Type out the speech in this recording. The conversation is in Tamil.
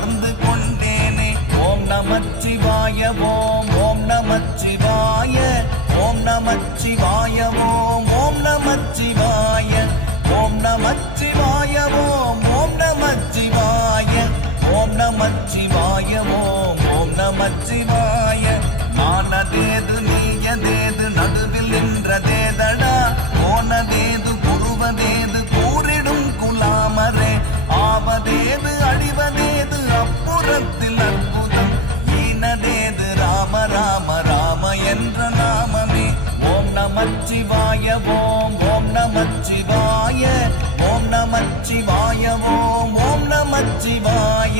அமர்ந்து கொண்டேனே. ஓம் நமச்சிவாய ஓம் ஓம் நமச்சிவாய ஓம் நமச்சிவாய ஓம் ஓம் நமச்சிவாய ஓம் நமச்சிவாய ஓம் ஓம் நமச்சிவாய ஓம் நமச்சிவாய ஓம் ஓம் நமச்சிவாய. நானதேது நீயதேது நடுவில் நின்றதேதடா, போனதேது குருவதேது கூறிடும் குலாமரே, ஆவதேது அழிவதேது அப்புறத்தில் அற்புதம், ஈனதேது ராம ராம ராம என்ற நாமமே. ஓம் நமச்சிவாய ஓம் ஓம் நமச்சிவாய ஓம் நமச்சிவாய ஓம் ஓம் நமச்சிவாய.